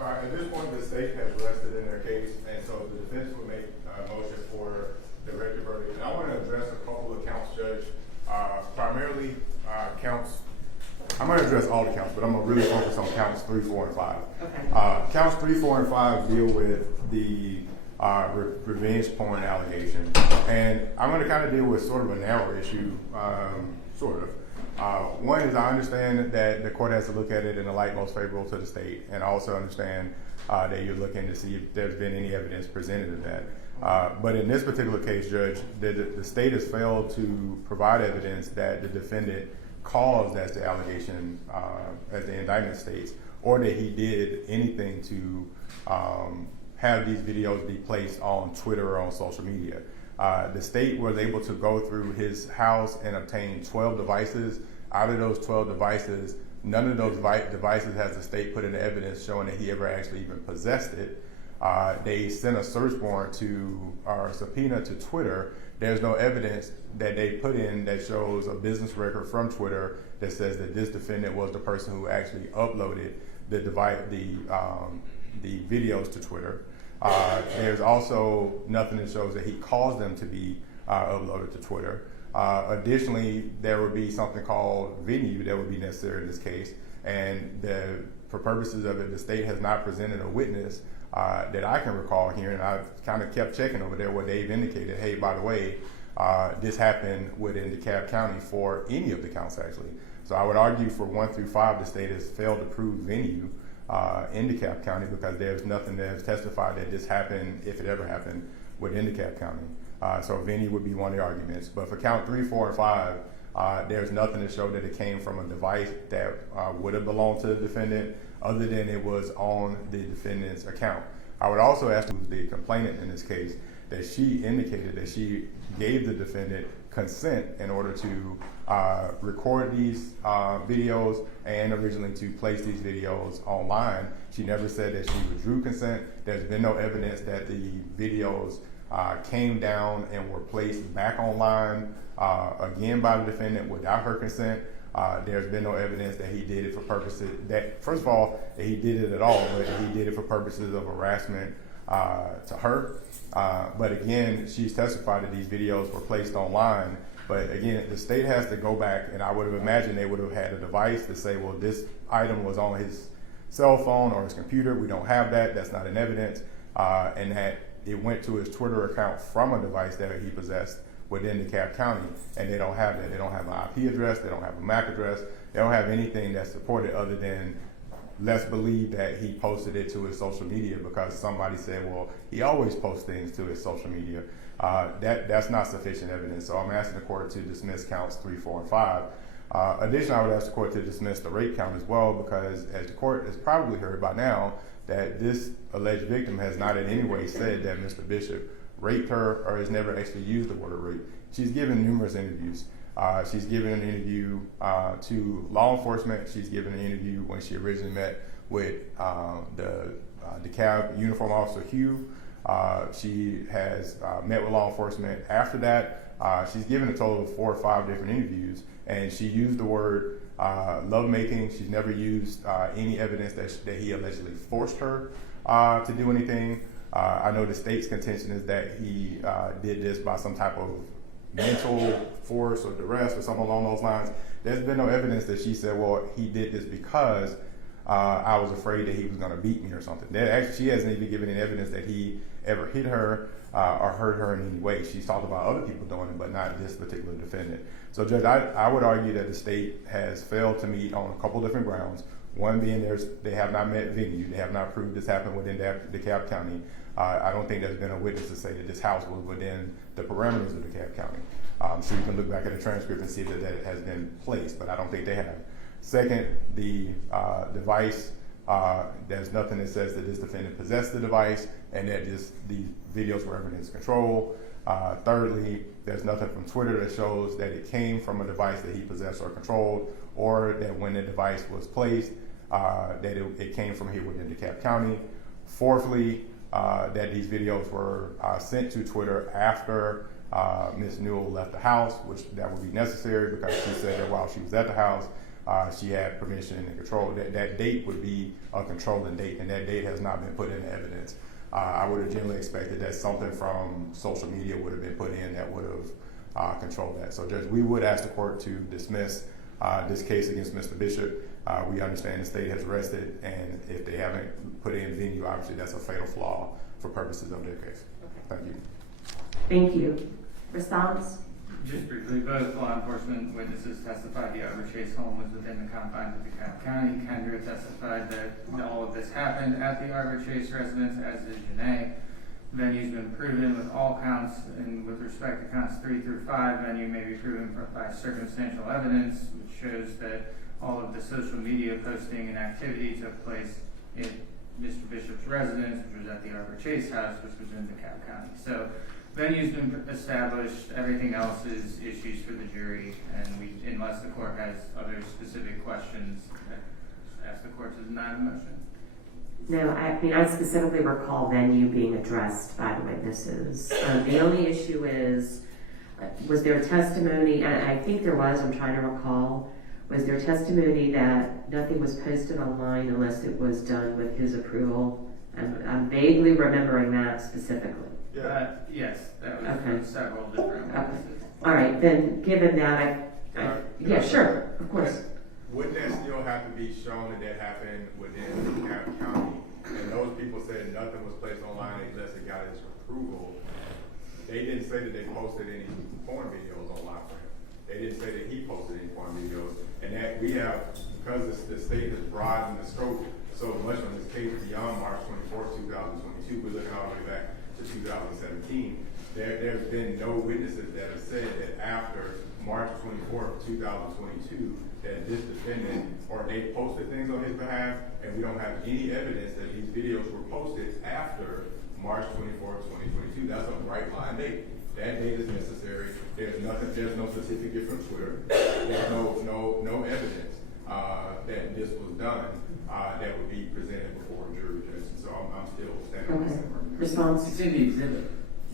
at this point, the state has rested in their case, and so the defense would make a motion for directed verdict. And I want to address a couple of counts, Judge. Primarily counts. I'm going to address all the counts, but I'm going to really focus on counts 3, 4, and 5. Okay. Counts 3, 4, and 5 deal with the revenge porn allegation, and I'm going to kind of deal with sort of a narrow issue, sort of. One is I understand that the court has to look at it in the light most favorable to the state, and I also understand that you're looking to see if there's been any evidence presented of that. But in this particular case, Judge, the state has failed to provide evidence that the defendant caused, as the allegation, as the indictment states, or that he did anything to have these videos be placed on Twitter or on social media. The state was able to go through his house and obtain 12 devices. Out of those 12 devices, none of those devices has the state put in evidence showing that he ever actually even possessed it. They sent a search warrant or subpoena to Twitter. There's no evidence that they put in that shows a business record from Twitter that says that this defendant was the person who actually uploaded the videos to Twitter. There's also nothing that shows that he caused them to be uploaded to Twitter. Additionally, there would be something called venue that would be necessary in this case, and for purposes of it, the state has not presented a witness that I can recall here, and I've kind of kept checking over there where they've indicated, hey, by the way, this happened within DeKalb County for any of the counts, actually. So I would argue for 1 through 5, the state has failed to prove venue in DeKalb County because there's nothing that has testified that this happened, if it ever happened, within DeKalb County. So venue would be one of the arguments. But for count 3, 4, and 5, there's nothing to show that it came from a device that would have belonged to the defendant, other than it was on the defendant's account. I would also ask the complainant in this case that she indicated that she gave the defendant consent in order to record these videos and originally to place these videos online. She never said that she withdrew consent. There's been no evidence that the videos came down and were placed back online again by the defendant without her consent. There's been no evidence that he did it for purposes that, first of all, that he did it at all, but he did it for purposes of harassment to her. But again, she's testified that these videos were placed online. But again, the state has to go back, and I would have imagined they would have had a device to say, well, this item was on his cell phone or his computer. We don't have that. That's not in evidence. And that it went to his Twitter account from a device that he possessed within DeKalb County, and they don't have that. They don't have an IP address. They don't have a MAC address. They don't have anything that's supported other than let's believe that he posted it to his social media because somebody said, well, he always posts things to his social media. That's not sufficient evidence. So I'm asking the court to dismiss counts 3, 4, and 5. Additionally, I would ask the court to dismiss the rape count as well because, as the court has probably heard by now, that this alleged victim has not in any way said that Mr. Bishop raped her or has never actually used the word rape. She's given numerous interviews. She's given an interview to law enforcement. She's given an interview when she originally met with the DeKalb uniform officer, Hugh. She has met with law enforcement after that. She's given a total of 4 or 5 different interviews, and she used the word lovemaking. She's never used any evidence that he allegedly forced her to do anything. I know the state's contention is that he did this by some type of mental force or duress or something along those lines. There's been no evidence that she said, well, he did this because I was afraid that he was going to beat me or something. Actually, she hasn't even given any evidence that he ever hit her or hurt her in any way. She's talked about other people doing it, but not this particular defendant. So, Judge, I would argue that the state has failed to meet on a couple different grounds. One being they have not met venue. They have not proved this happened within DeKalb County. I don't think there's been a witness to say that this house was within the parameters of DeKalb County. So you can look back at the transcript and see that has been placed, but I don't think they have. Second, the device, there's nothing that says that this defendant possessed the device and that these videos were ever in his control. Thirdly, there's nothing from Twitter that shows that it came from a device that he possessed or controlled, or that when the device was placed, that it came from here within DeKalb County. Fourthly, that these videos were sent to Twitter after Ms. Newell left the house, which that would be necessary because she said that while she was at the house, she had permission and control. That date would be a controlling date, and that date has not been put in evidence. I would have generally expected that something from social media would have been put in that would have controlled that. So, Judge, we would ask the court to dismiss this case against Mr. Bishop. We understand the state has rested, and if they haven't put in venue, obviously that's a fatal flaw for purposes of their case. Thank you. Thank you. Response? Just briefly, both law enforcement witnesses testified the Arbor Chase home was within the confines of DeKalb County. Kendra testified that all of this happened at the Arbor Chase residence, as did Janae. Venue's been proven with all counts, and with respect to counts 3 through 5, venue may be proven by circumstantial evidence, which shows that all of the social media posting and activity took place in Mr. Bishop's residence, which was at the Arbor Chase house, which was in DeKalb County. So venue's been established. Everything else is issues for the jury, and unless the court has other specific questions, ask the court to deny the motion. No, I specifically recall venue being addressed by the witnesses. The only issue is, was there testimony, and I think there was, I'm trying to recall, was there testimony that nothing was posted online unless it was done with his approval? I'm vaguely remembering that specifically. Yes, that was from several different witnesses. All right, then given that, yeah, sure, of course. Wouldn't that still have to be shown that happened within DeKalb County? And those people said nothing was placed online unless it got his approval. They didn't say that they posted any porn videos online for him. They didn't say that he posted any porn videos. And that we have, because the state has broadened the scope so much on this case beyond March 24th, 2022, we're looking all the way back to 2017. There's been no witnesses that have said that after March 24th, 2022, that this defendant, or they posted things on his behalf, and we don't have any evidence that these videos were posted after March 24th, 2022. That's a bright line date. That date is necessary. There's no certificate from Twitter. There's no evidence that this was done that would be presented before a jury judge. So I'm still standing on the same. Response? It's in the exhibit.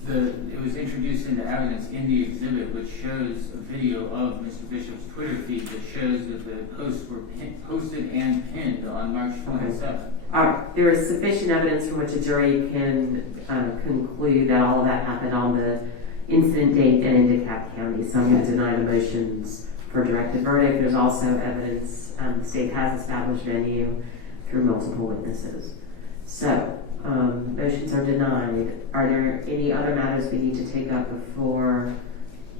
It was introduced into evidence in the exhibit, which shows a video of Mr. Bishop's Twitter feed that shows that the posts were posted and pinned on March 27th. All right, there is sufficient evidence from which a jury can conclude that all of that happened on the incident date and in DeKalb County. So I'm going to deny the motions for directed verdict. There's also evidence the state has established venue through multiple witnesses. So motions are denied. Are there any other matters we need to take up before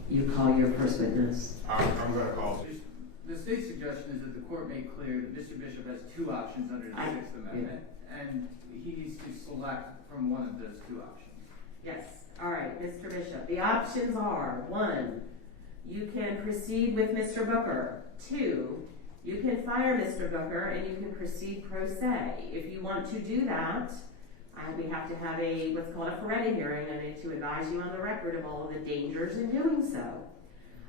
you call your first witness? I'm going to call. The state's suggestion is that the court make clear that Mr. Bishop has two options under the Sixth Amendment, and he needs to select from one of those two options. Yes. All right, Mr. Bishop. The options are: 1, you can proceed with Mr. Booker. 2, you can fire Mr. Booker and you can proceed pro se. If you want to do that, we have to have what's called a Ferretti hearing. I need to advise you on the record of all of the dangers in doing so.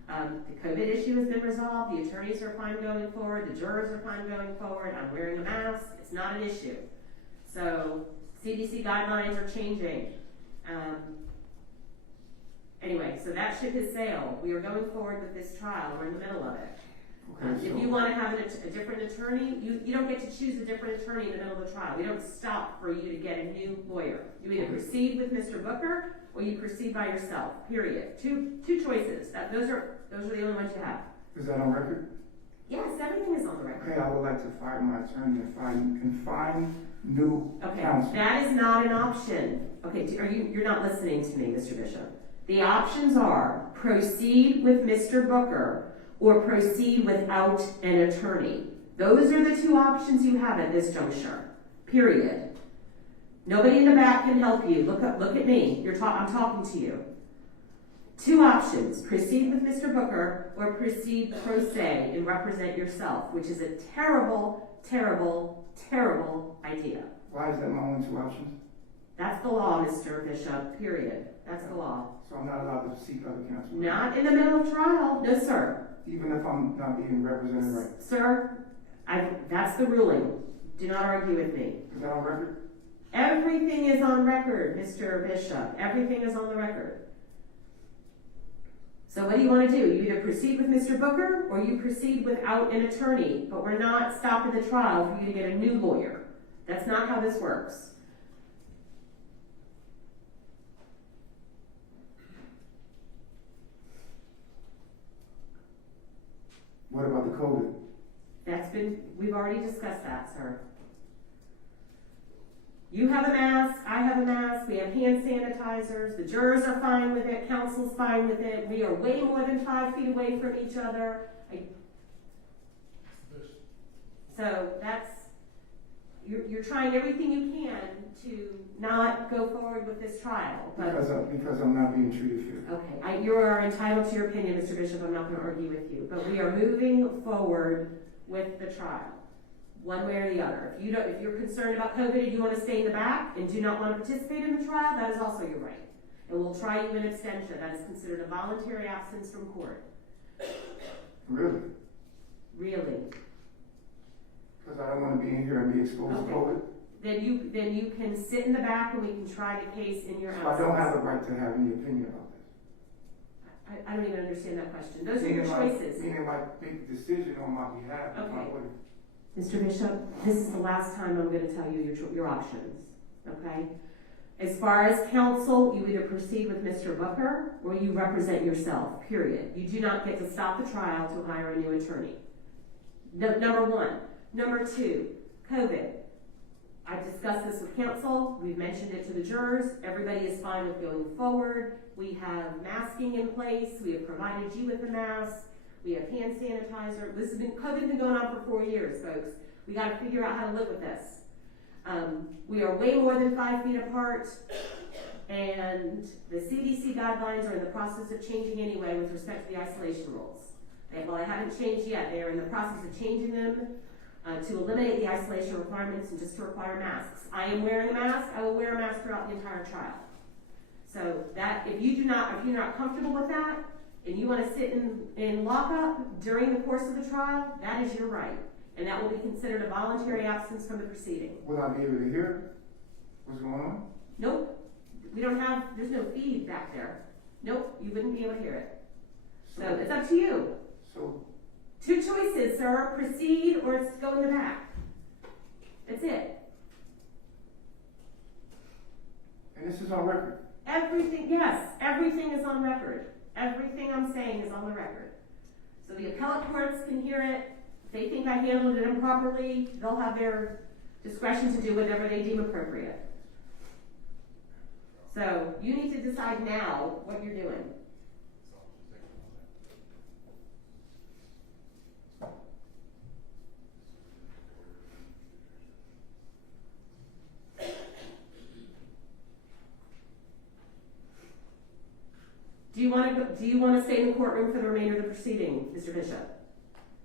The COVID issue has been resolved. The attorneys are fine going forward. The jurors are fine going forward. I'm wearing a mask. It's not an issue. So CDC guidelines are changing. Anyway, so that ship has sailed. We are going forward with this trial. We're in the middle of it. If you want to have a different attorney, you don't get to choose a different attorney in the middle of the trial. We don't stop for you to get a new lawyer. You either proceed with Mr. Booker or you proceed by yourself, period. Two choices. Those are the only ones you have. Is that on record? Yes, everything is on the record. Okay, I would like to fire my attorney and find new counsel. That is not an option. Okay, you're not listening to me, Mr. Bishop. The options are proceed with Mr. Booker or proceed without an attorney. Those are the two options you have at this juncture, period. Nobody in the back can help you. Look at me. I'm talking to you. Two options: proceed with Mr. Booker or proceed pro se and represent yourself, which is a terrible, terrible, terrible idea. Why is that my only two options? That's the law, Mr. Bishop, period. That's the law. So I'm not allowed to seek other counsel? Not in the middle of trial. No, sir. Even if I'm not being represented right? Sir, that's the ruling. Do not argue with me. Is that on record? Everything is on record, Mr. Bishop. Everything is on the record. So what do you want to do? You either proceed with Mr. Booker or you proceed without an attorney, but we're not stopping the trial for you to get a new lawyer. That's not how this works. What about the COVID? We've already discussed that, sir. You have a mask, I have a mask, we have hand sanitizers, the jurors are fine with it, counsel's fine with it, we are way more than 5 feet away from each other. So you're trying everything you can to not go forward with this trial. But, Because I'm not being treated fair. okay, you are entitled to your opinion, Mr. Bishop, I'm not going to argue with you, but we are moving forward with the trial. One way or the other. If you're concerned about COVID and you want to stay in the back and do not want to participate in the trial, that is also your right. And we'll try you in abstention. That is considered a voluntary absence from court. Really? Really? Because I don't want to be in here and be exposed to COVID? Then you can sit in the back and we can try the case in your So absence. I don't have the right to have any opinion about this. I don't even understand that question. Those are your choices. Meaning like make a decision on my behalf. If I Okay. wouldn't. Mr. Bishop, this is the last time I'm going to tell you your options, okay? As far as counsel, you either proceed with Mr. Booker or you represent yourself, period. You do not get to stop the trial to hire a new attorney. Number one. Number two, COVID. I've discussed this with counsel. We've mentioned it to the jurors. Everybody is fine with going forward. We have masking in place. We have provided you with a mask. We have hand sanitizer. COVID's been going on for 4 years, folks. We got to figure out how to live with this. We are way more than 5 feet apart, and the CDC guidelines are in the process of changing anyway with respect to the isolation rules. They haven't changed yet. They are in the process of changing them to eliminate the isolation requirements and just to require masks. I am wearing a mask. I will wear a mask throughout the entire trial. So that if you're not comfortable with that, and you want to sit in lockup during the course of the trial, that is your right. And that will be considered a voluntary absence from the proceeding. Will I be able to hear what's going on? Nope. There's no feed back there. Nope, you wouldn't be able to hear it. So it's up to you. So 2 choices, sir. Proceed or it's go in the back. That's it. and this is on record. Everything is on record. Everything I'm saying is on the record. So the appellate courts can hear it. If they think I handled it improperly, they'll have their discretion to do whatever they deem appropriate. So you need to decide now what you're doing. Do you want to stay in the courtroom for the remainder of the proceeding, Mr. Bishop,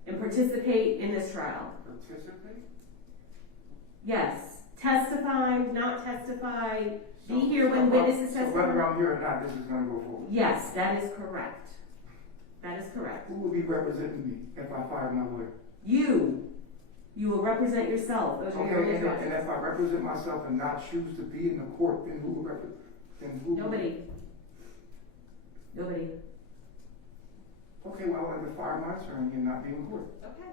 and participate in this trial? Participate? Yes. Testify, not testify, be here when witnesses testify. So whether I'm here or not, this is going to go forward? Yes, that is correct. That is correct. Who will be representing me if I fire my lawyer? You will represent yourself. Those are your Okay, and instructions. if I represent myself and not choose to be in the court, then who will represent? Nobody. Okay, well, I wanted to fire my attorney and not be in court. Okay.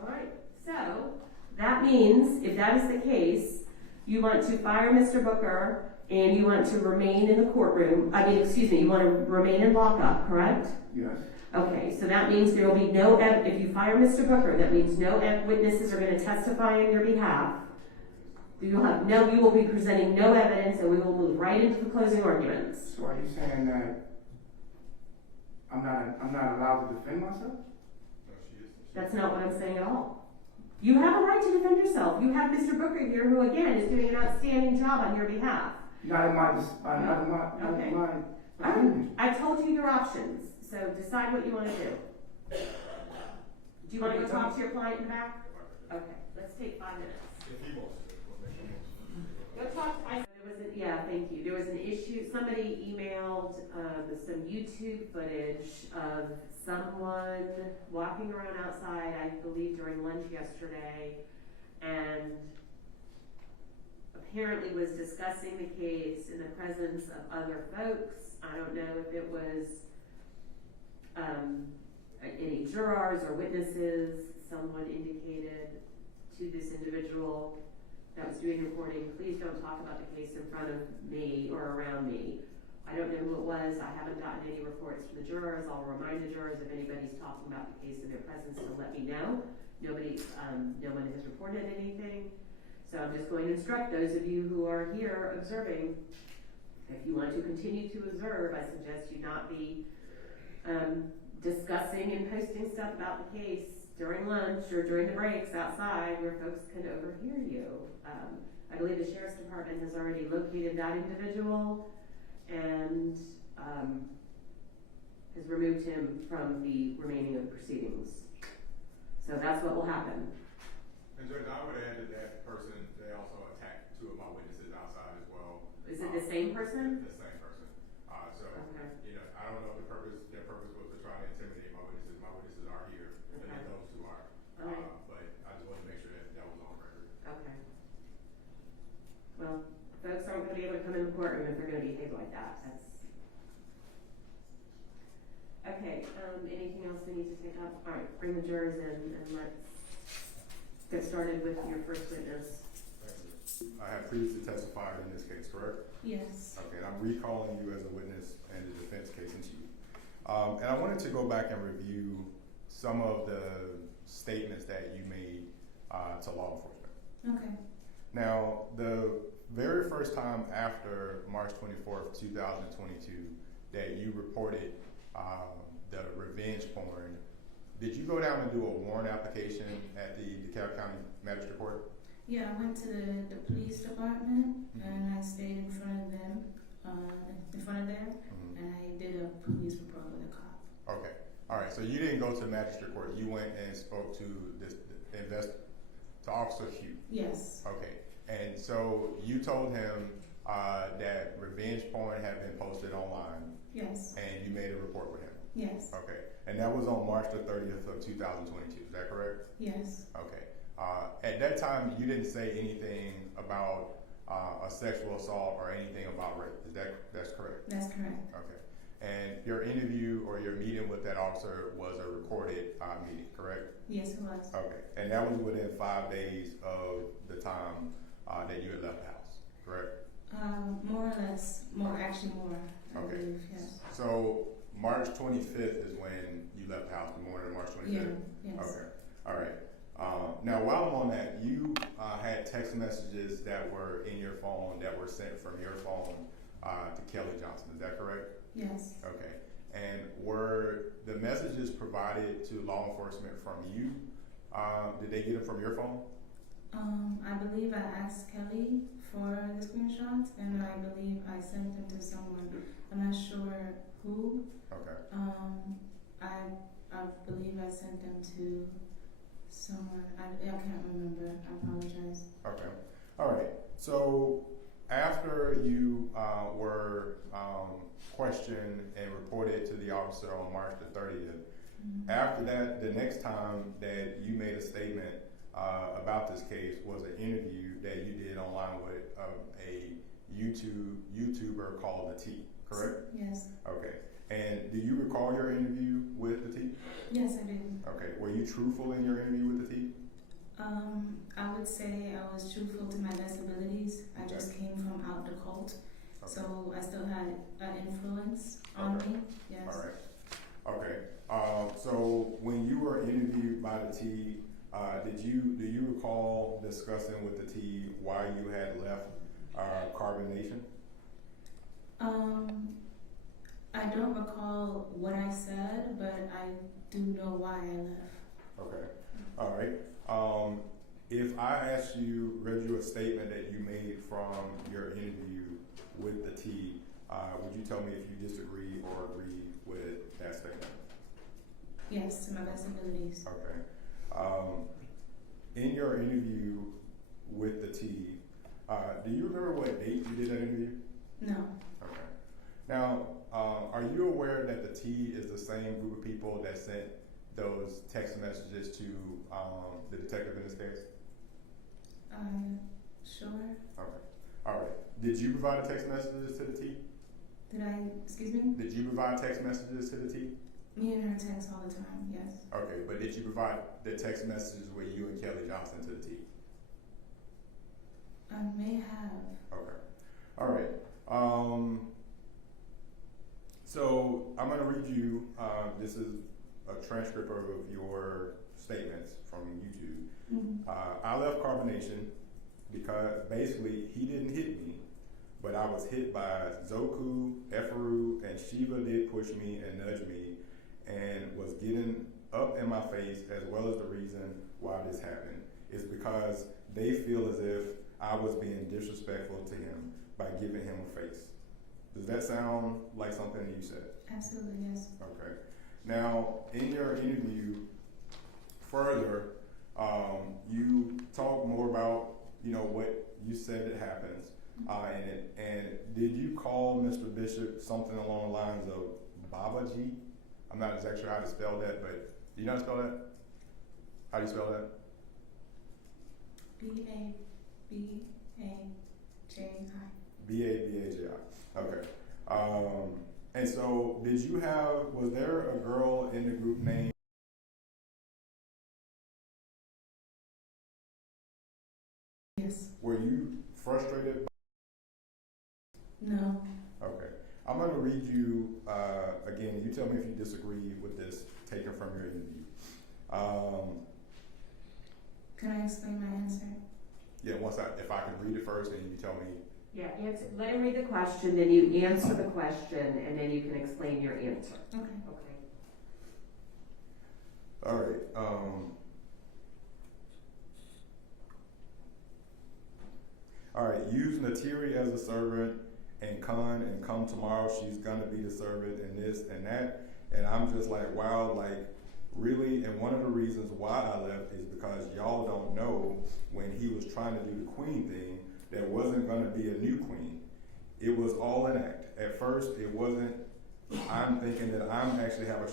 All right. So that means, if that is the case, you want to fire Mr. Booker and you want to remain in the courtroom. You want to remain in lockup, correct? Yes. Okay, so that means there will be no, if you fire Mr. Booker, that means no witnesses are going to testify on your behalf. You will be presenting no evidence, and we will move right into the closing arguments. So are you saying that I'm not allowed to defend myself? That's not what I'm saying at all. You have a right to defend yourself. You have Mr. Booker here, who again is doing an outstanding job on your behalf. Not in my opinion. I told you your options, so decide what you want to do. Do you want to go talk to your client in the back? Okay, let's take 5 minutes. Go talk. Thank you. There was an issue. Somebody emailed some YouTube footage of someone walking around outside, I believe during lunch yesterday, and apparently was discussing the case in the presence of other folks. I don't know if it was any jurors or witnesses. Someone indicated to this individual that was doing reporting, please don't talk about the case in front of me or around me. I don't know who it was. I haven't gotten any reports from the jurors. I'll remind the jurors if anybody's talking about the case in their presence to let me know. No one has reported anything. So I'm just going to instruct those of you who are here observing, if you want to continue to observe, I suggest you not be discussing and posting stuff about the case during lunch or during the breaks outside where folks can overhear you. I believe the Sheriff's Department has already located that individual and has removed him from the remaining of the proceedings. So that's what will happen. And Judge, I would add that that person, they also attacked two of my witnesses outside as well. Is it the same person? The same person. Okay. You know, I don't know if their purpose was to try to intimidate my witnesses. My witnesses are here, Okay. and those two are. All right. But I just wanted to make sure that was on record. Okay. Well, folks aren't going to be able to come in the courtroom if they're going to behave like that. Okay. Anything else we need to take up? All right, bring the jurors in and let's get started with your first witness. I have previously testified in this case, correct? Yes. Okay, and I'm recalling you as a witness in the defense case in chief. And I wanted to go back and review some of the statements that you made to law enforcement. Okay. Now, the very first time after March 24th, 2022, that you reported the revenge porn, did you go down and do a warrant application at the DeKalb County Magistrate Court? Yeah, I went to the police department and I stayed in front of them, and I did a police report with a cop. Okay. All right. So you didn't go to the magistrate court. You went and spoke to to Officer Hugh. Yes. Okay. And so you told him that revenge porn had been posted online. Yes. And you made a report with him. Yes. Okay. And that was on March the 30th of 2022. Is that correct? Yes. Okay. At that time, you didn't say anything about a sexual assault or anything about rape. That's correct? That's correct. Okay. And your interview or your meeting with that officer was a recorded meeting, correct? Yes, it was. Okay. And that was within 5 days of the time that you had left the house, correct? More or less. Actually more, I Okay. believe, yes. So March 25th is when you left the house, the morning of March 25th? Yeah, yes. Okay. All right. Now, while I'm on that, you had text messages that were in your phone that were sent from your phone to Kelly Johnson. Is that correct? Yes. Okay. And were the messages provided to law enforcement from you? Did they get them from your phone? I believe I asked Kelly for the screenshots, and I believe I sent them to someone. I'm not sure who. Okay. I believe I sent them to someone. I can't remember. I apologize. Okay. All right. So after you were questioned and reported to the officer on March the 30th, after that, the next time that you made a statement about this case was an interview that you did online with a YouTuber called The T, correct? Yes. Okay. And do you recall your interview with The T? Yes, I do. Okay. Were you truthful in your interview with The T? I would say I was truthful to my best abilities. I just came from out the cult, so I still had an influence on me. Yes. All right. Okay. So when you were interviewed by The T, do you recall discussing with The T why you had left Carbon Nation? I don't recall what I said, but I do know why I left. Okay. All right. If I read you a statement that you made from your interview with The T, would you tell me if you disagree or agree with that statement? Yes, to my best abilities. Okay. In your interview with The T, do you remember what date you did that interview? No. Okay. Now, are you aware that The T is the same group of people that sent those text messages to the detective in this case? Sure. Okay. All right. Did you provide the text messages to the T? Did I, excuse me? Did you provide text messages to the T? Me and her text all the time, yes. Okay, but did you provide the text messages with you and Kelly Johnson to the T? I may have. Okay. All right. So I'm going to read you, this is a transcript of your statements from YouTube. Mm-hmm. I left Carbonation because basically he didn't hit me, but I was hit by Zoku, Eferu, and Shiva did push me and nudge me and was getting up in my face, as well as the reason why this happened is because they feel as if I was being disrespectful to him by giving him a face. Does that sound like something you said? Absolutely, yes. Okay. Now, in your interview, further, you talk more about, what you said that happens, and did you call Mr. Bishop something along the lines of Babaji? I'm not exactly sure how to spell that, but do you know how to spell that? How do you spell that? B-A-B-A-J-I. B-A-B-A-J-I. Okay. And so was there a girl in the group named? Yes. Were you frustrated? No. Okay. I'm going to read you, again, you tell me if you disagree with this taken from your interview. Can I explain my answer? Yeah, if I can read it first and you tell me. Yeah, let him read the question, then you answer the question, and then you can explain your answer. Okay. Okay. All right. All right. Use Natiri as a servant and come tomorrow. She's gonna be the servant and this and that. And I'm just like, wow, like really. And one of the reasons why I left is because y'all don't know when he was trying to do the queen thing, there wasn't gonna be a new queen. It was all an act. At first, it wasn't. I'm thinking that I'm actually have a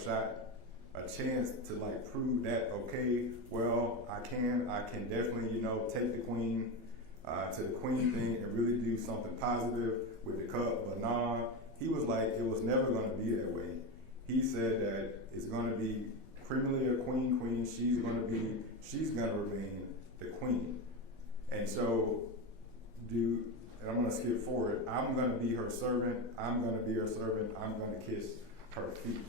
chance to like prove that, okay, well, I can definitely, take the queen to the queen thing and really do something positive with the cup. But nah, he was like, it was never going to be that way. He said that it's going to be primarily a queen. She's going to remain the queen. And so, and I'm going to skip forward. I'm going to be her servant. I'm going to kiss her feet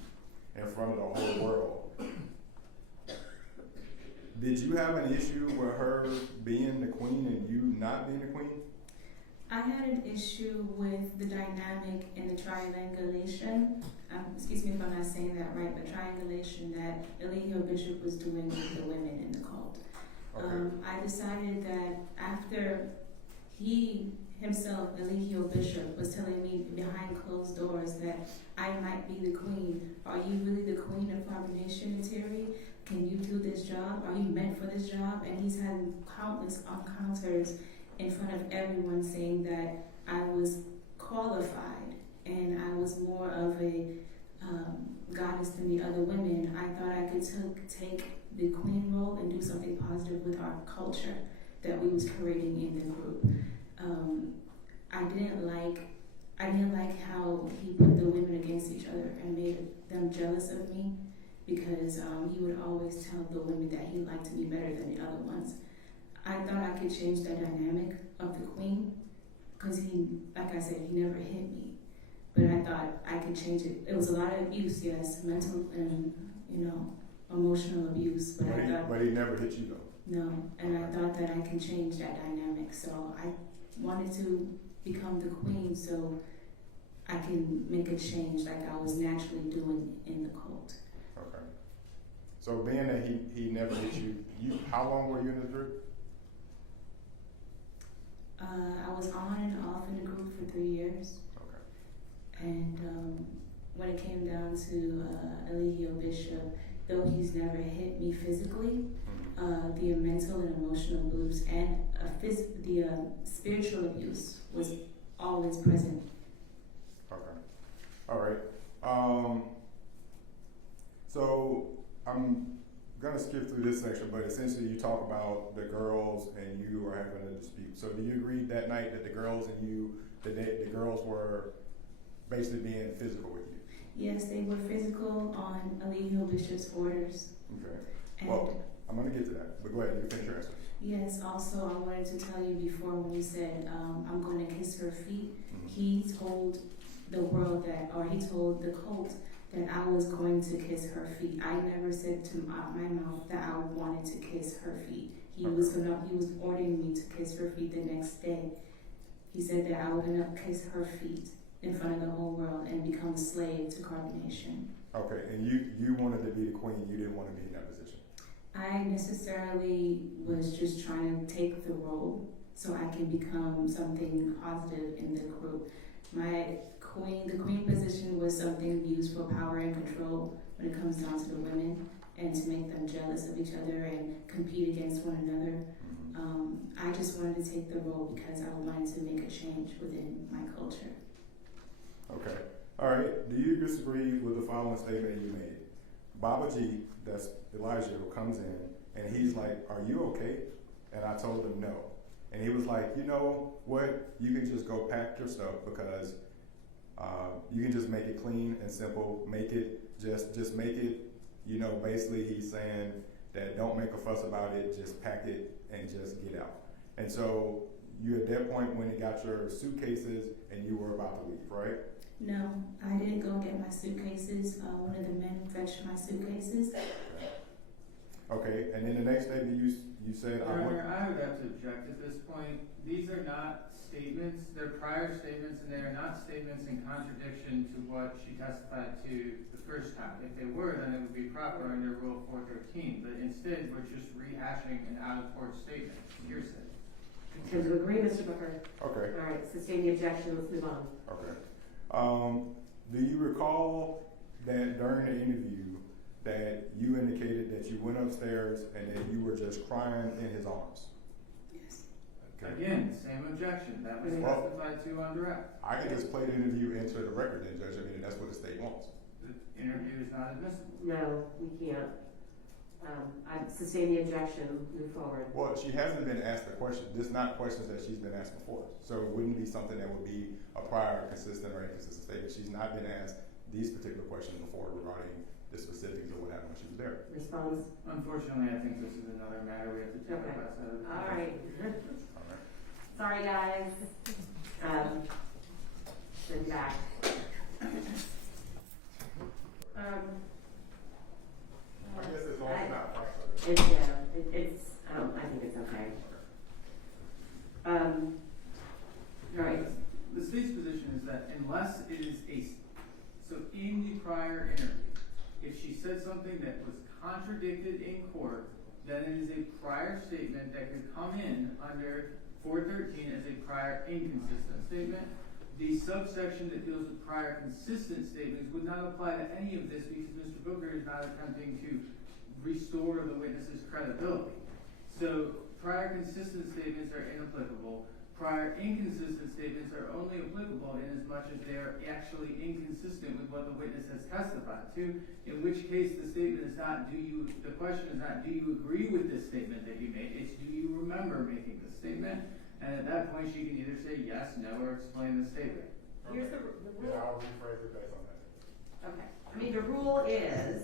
in front of the whole world. Did you have an issue with her being the queen and you not being the queen? I had an issue with the dynamic in the triangulation. Excuse me if I'm not saying that right, but triangulation that Eligio Bishop was doing with the women in the cult. Okay. I decided that after he himself, Eligio Bishop, was telling me behind closed doors that I might be the queen. Are you really the queen of Carbonation, Terry? Can you do this job? Are you meant for this job? And he's had countless encounters in front of everyone saying that I was qualified and I was more of a goddess than the other women. I thought I could take the queen role and do something positive with our culture that we was creating in the group. I didn't like how he put the women against each other and made them jealous of me, because he would always tell the women that he liked me better than the other ones. I thought I could change the dynamic of the queen, because he, like I said, he never hit me. But I thought I could change it. It was a lot of abuse, yes, mental and, emotional abuse. But he never hit you though. No, and I thought that I can change that dynamic. So I wanted to become the queen so I can make a change like I was naturally doing in the cult. Okay. So being that he never hit you, how long were you in this group? I was on and off in the group for 3 years. Okay. And when it came down to Eligio Bishop, though he's never hit me physically, the mental and emotional abuse and the spiritual abuse was always present. Okay. All right. So I'm gonna skip through this section, but essentially you talk about the girls and you are having a dispute. So do you agree that night that the girls and you, the girls were basically being physical with you? Yes, they were physical on Eligio Bishop's orders. Okay. And Well, I'm gonna get to that, but go ahead, you finish your answer. yes, also I wanted to tell you before when you said, I'm going to kiss her feet, Mhm. he told the world that, or he told the cult that I was going to kiss her feet. I never said to my mouth that I wanted to kiss her feet. He was ordering me to kiss her feet the next day. He said that I was gonna kiss her feet in front of the whole world and become a slave to carbonation. Okay, and you wanted to be the queen, you didn't want to be in that position. I necessarily was just trying to take the role so I can become something positive in the group. The queen position was something used for power and control when it comes down to the women and to make them jealous of each other and compete against one another. I just wanted to take the role because I wanted to make a change within my culture. Okay. All right. Do you disagree with the following statement you made? Baba G, that's Elijio, comes in and he's like, "Are you okay?" And I told him no. And he was like, "You know what? You can just go pack your stuff because you can just make it clean and simple. Make it just make it. You know, basically he's saying that don't make a fuss about it. Just pack it and just get out." And so you at that point when you got your suitcases and you were about to leave, right? No, I didn't go get my suitcases. One of the men fetched my suitcases. Okay, and then the next statement you said, Your Honor, I would have to object at this point. These are not statements, they're prior statements, and they are not statements in contradiction to what she testified to the first time. If they were, then it would be proper under Rule 413, but instead, we're just rehashing an out-of-court statement, hearsay. So do you agree, Mr. Booker? Okay, All right, sustain the objection, let's move on. okay. Do you recall that during the interview that you indicated that you went upstairs and that you were just crying in his arms? Yes. Okay. Again, same objection, that was Well, testified to on direct. I can just play the interview into the record then, Judge. I mean, that's what the state wants. The interview is not admissible. No, we can't. I sustain the objection, move forward. Well, she hasn't been asked the question. This is not questions that she's been asked before. So it wouldn't be something that would be a prior consistent or inconsistent statement. She's not been asked these particular questions before regarding the specifics of what happened when she was there. Response? Unfortunately, I think this is another matter we have to take up outside of the. All right. All right. Sorry, guys. Send back. I guess it's all not part of it. It's, yeah, it's, I think it's okay. All right. The state's position is that unless it is so in the prior interview, if she said something that was contradicted in court, then it is a prior statement that could come in under 413 as a prior inconsistent statement. The subsection that deals with prior consistent statements would not apply to any of this because Mr. Booker is not attempting to restore the witness's credibility. So prior consistent statements are inapplicable. Prior inconsistent statements are only applicable in as much as they are actually inconsistent with what the witness has testified to, in which case the statement is not, the question is not, do you agree with this statement that you made? It's, do you remember making this statement? And at that point, she can either say yes, no, or explain the statement. Here's the Then rule. I'll rephrase it based on that. Okay. I mean, the rule is,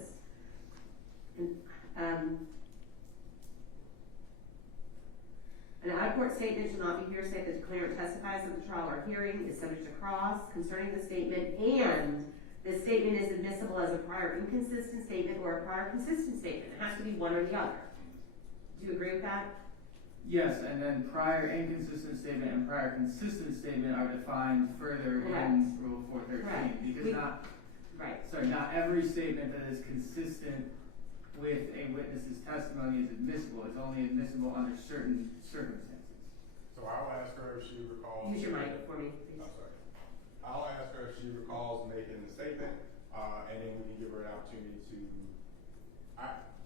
an out-of-court statement shall not be hearsay if the declarant testifies at the trial or hearing, is subject to cross concerning the statement, and the statement is admissible as a prior inconsistent statement or a prior consistent statement. It has to be one or the other. Do you agree with that? Yes, and then prior inconsistent statement and prior consistent statement are defined further Correct. in Rule 413. Correct. Because not every statement that is consistent with a witness's testimony is admissible. It's only admissible under certain circumstances. So I'll ask her if she recalls. Use your mic for me, please. I'm sorry. I'll ask her if she recalls making the statement, and then we can give her an opportunity to.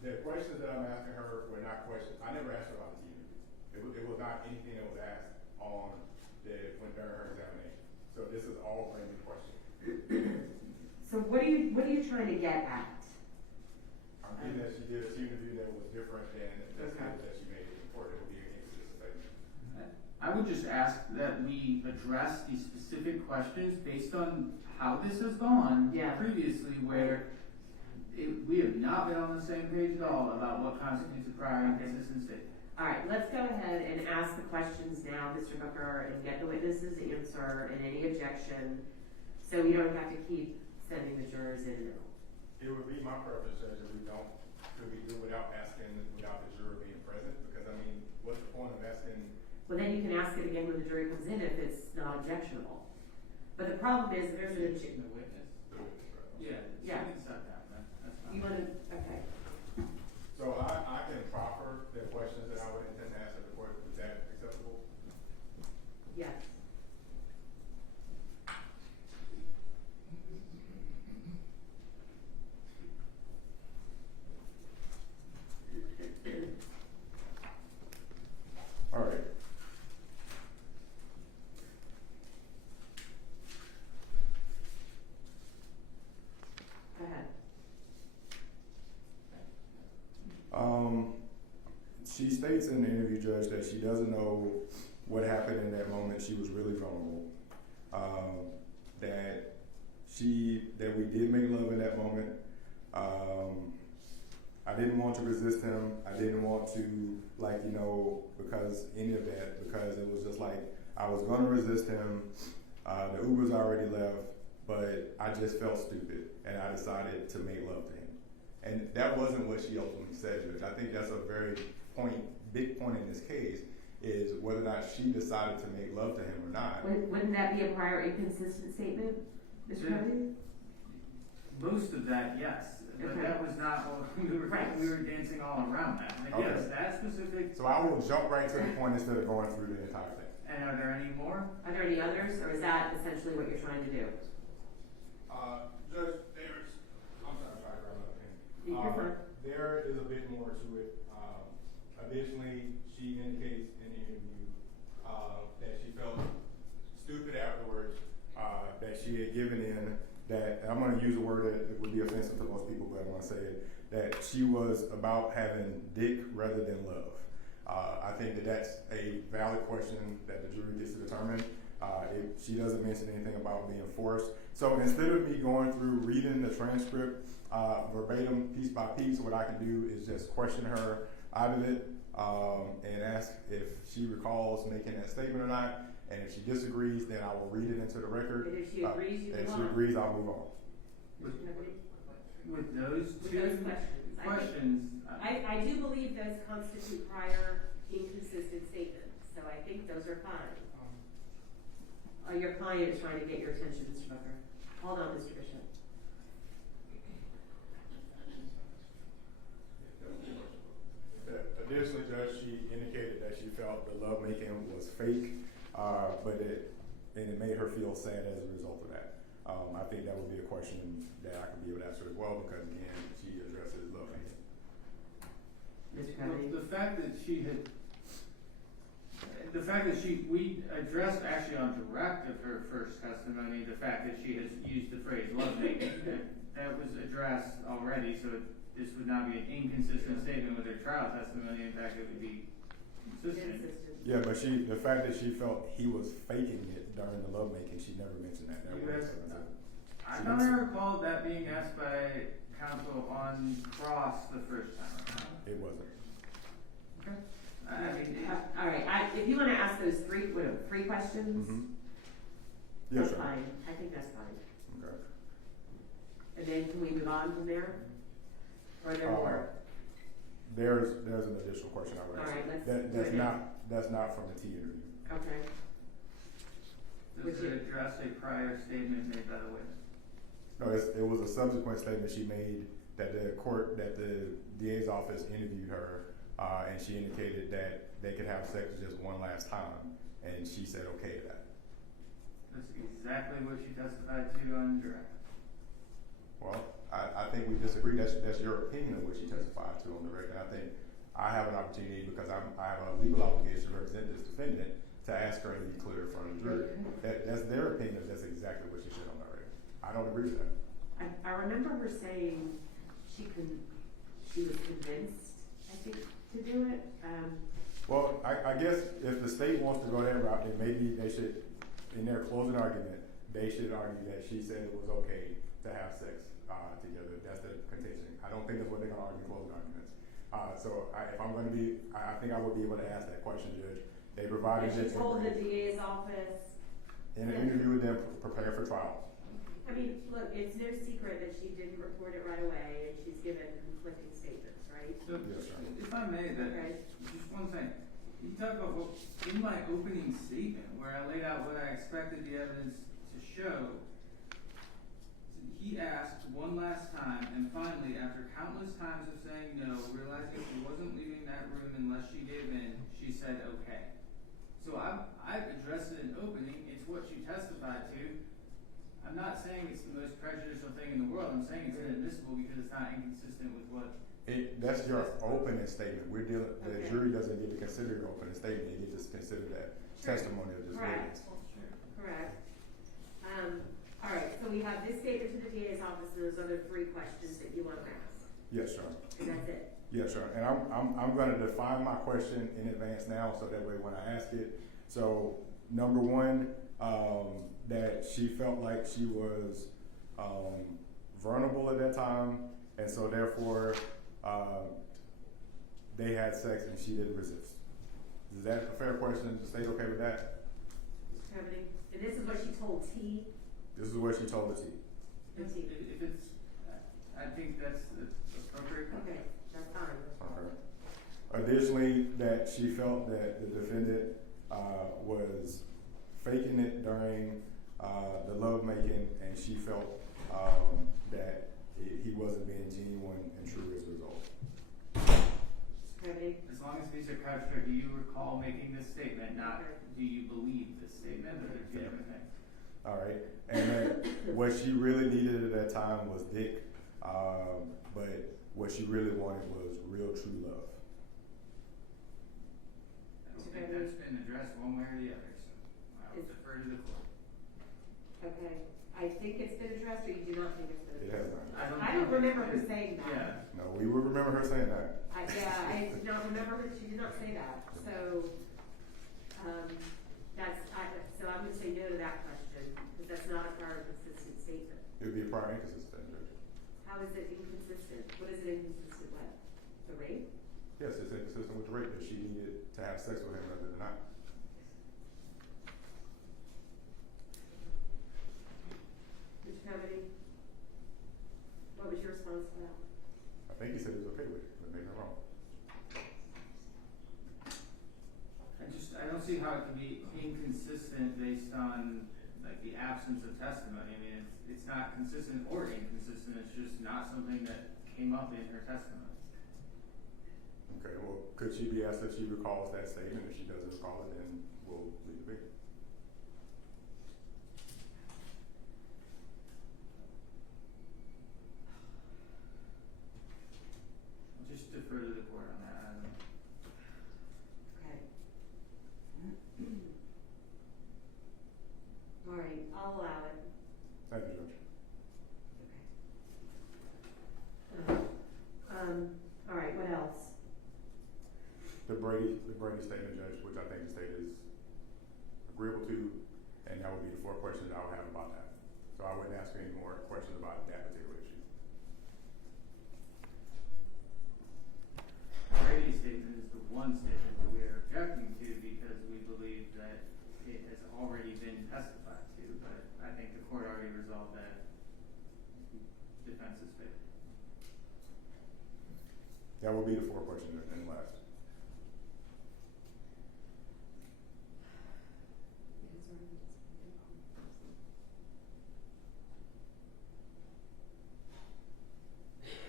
The questions that I'm asking her were not questions. I never asked her about the interview. It was not anything that was asked when during her examination. So this is all brand new questions. So what are you trying to get at? I'm getting that she did a interview that was different than the Okay. statement that she made in court. It would be an inconsistent statement. I would just ask that we address these specific questions based on how this has gone Yeah. previously, where we have not been on the same page at all about what constitutes a prior inconsistent statement. All right, let's go ahead and ask the questions now, Mr. Booker, and get the witnesses' answer and any objection, so we don't have to keep sending the jurors in and out. It would be my preference, Judge, if we don't, could we do without asking, without the juror being present? Because, I mean, what's the point of asking? Well, then you can ask it again when the jury comes in if it's not objectionable. But the problem is, there's an objection. The witness. the witness, right? Yeah, Yeah. she can set that, that's fine. You want to, okay. So I can proffer the questions that I would intend to ask of the court. Is that acceptable? Yes. All right. Go ahead. She states in the interview, Judge, that she doesn't know what happened in that moment. She was really vulnerable. That we did make love in that moment. I didn't want to resist him. I didn't want to, because any of that, because it was just like, I was going to resist him. The Uber's already left, but I just felt stupid and I decided to make love to him. And that wasn't what she ultimately said, Judge. I think that's a very big point in this case, is whether or not she decided to make love to him or not. Wouldn't that be a prior inconsistent statement, Mr. Yeah. Covey? Most of that, yes, but Okay. that was not what we were, Right. we were dancing all around that. But Okay. yes, that specific, So I will jump right to the point instead of going through the entire thing. and are there any more? Are there any others, or is that essentially what you're trying to do? Judge, I'm sorry, grab another pen. You prefer? There is a bit more to it. Additionally, she indicates in the interview that she felt stupid afterwards, that she had given in, that, and I'm going to use a word that would be offensive to most people, but I'm going to say it, that she was about having dick rather than love. I think that that's a valid question that the jury gets to determine. She doesn't mention anything about being forced. So instead of me going through reading the transcript verbatim, piece by piece, what I can do is just question her out of it and ask if she recalls making that statement or not. And if she disagrees, then I will read it into the record. And if she agrees, you And if move she on. agrees, I'll move on. Mr. Covey? With those With two those questions. questions, I do believe those constitute prior inconsistent statements, so I think those are fine. Your client is trying to get your attention, Mr. Booker. Hold on, Mr. Bishop. Additionally, Judge, she indicated that she felt the lovemaking was fake, but it made her feel sad as a result of that. I think that would be a question that I could be able to answer as well, because again, she addresses lovemaking. Mr. Covey? we addressed actually on direct of her first testimony, the fact that she has used the phrase lovemaking. That was addressed already, so this would not be an inconsistent statement with her trial testimony. In fact, it would be consistent. Consistent. Yeah, but the fact that she felt he was faking it during the lovemaking, she never mentioned that. You wasn't guys- something that- I thought I recalled that being asked by counsel on cross the first time around. It wasn't. Okay. I mean, All right, if you want to ask those three questions, Mm-hmm. Yes, that's sir. fine. I think that's fine. Okay. And then can we move on from there? Or are there more? There's an additional question I would ask. All right, let's That's do it now. that's not from the T interview. Okay. does it address a prior statement made by the witness? No, it was a subsequent statement she made that the DA's office interviewed her, and she indicated that they could have sex just one last time, and she said okay to that. That's exactly what she testified to on direct. Well, I think we disagree. That's your opinion of what she testified to on the record. I think I have an opportunity, because I have a legal obligation to represent this defendant, to ask her to be clear in front of the jury. That's their opinion. That's exactly what she said on the record. I don't agree with that. I remember her saying she he was convinced, I think, to do it. Well, I guess if the state wants to go that route, then maybe they should, in their closing argument, they should argue that she said it was okay to have sex together. That's the contention. I don't think that's what they're going to argue in closing arguments. If I'm going to be, I think I would be able to ask that question, Judge. They provided And this she told the DA's office. in an interview with them, prepare for trial. I mean, look, it's no secret that she didn't report it right away, and she's given conflicting statements, right? So, Yes, sir. if I may, that, Okay. just one thing. You talk about, well, in my opening statement, where I laid out what I expected the evidence to show, he asked one last time, and finally, after countless times of saying no, realizing she wasn't leaving that room unless she gave in, she said okay. So I've addressed it in opening, it's what she testified to. I'm not saying it's the most prejudicial thing in the world, I'm saying it's inadmissible because it's not inconsistent with what. That's your opening statement. We're dealing, the Okay. jury doesn't get to consider your opening statement. They get to consider that testimony of this Correct. witness. Correct. All right, so we have this statement to the DA's office, and those other 3 questions that you want to ask, Yes, sir. and that's it. Yes, sir. And I'm going to define my question in advance now, so that way when I ask it. So, number 1, that she felt like she was vulnerable at that time, and so therefore they had sex and she didn't resist. Is that a fair question? Is the state okay with that? Mr. Kennedy? And this is what she told T. This is what she told the T. If it's, I think that's appropriate. Okay, that's fine. Okay. Additionally, that she felt that the defendant was faking it during the lovemaking, and she felt that he wasn't being genuine and true as a result. Mr. Kennedy? As long as these are couched, or do you recall making this statement, not do you believe this statement, or two different things? All right. And that what she really needed at that time was dick, but what she really wanted was real true love. I don't think that's been addressed one way or the other, so I will defer to the court. Okay, I think it's been addressed, or you do not think it's been It addressed? has not. I don't remember her saying that. Yeah. No, we would remember her saying that. I did not remember her, she did not say that, so, so I'm gonna say no to that question, because that's not a prior consistent statement. It would be a prior inconsistent, Judge. How is it inconsistent? What is it inconsistent with? The rape? Yes, it's inconsistent with the rape, that she needed to have sex with him rather than not. Mr. Kennedy? What was your response to that? I think he said he was okay with it, but maybe I'm wrong. I don't see how it can be inconsistent based on like the absence of testimony. I mean, it's not consistent or inconsistent. It's just not something that came up in her testimony. Okay, well, could she be asked if she recalls that statement? If she doesn't recall it, then we'll leave it be. I'll just defer to the court on that. I don't know. Okay. All right, I'll allow it. Thank you, Judge. Okay. All right, what else? The Brady statement, Judge, which I think the state is agreeable to, and that would be the 4 questions I would have about that. So I wouldn't ask any more questions about that particular issue. The Brady statement is the one statement that we are objecting to because we believe that it has already been testified to, but I think the court already resolved that defense is fair. That would be the 4 questions and last.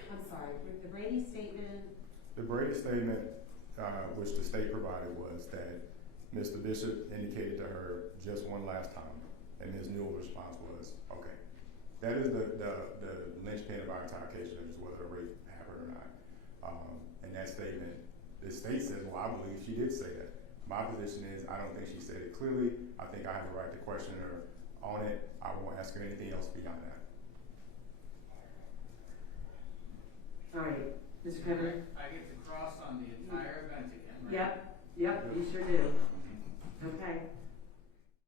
I'm sorry, the Brady statement, The Brady statement, which the state provided, was that Mr. Bishop indicated to her just one last time, and his Newell's response was, okay. That is the linchpin of our entire case, is whether a rape happened or not. And that statement, the state says, well, I believe she did say that. My position is, I don't think she said it clearly. I think I have the right to question her on it. I won't ask her anything else beyond that. all right, Mr. Kevin?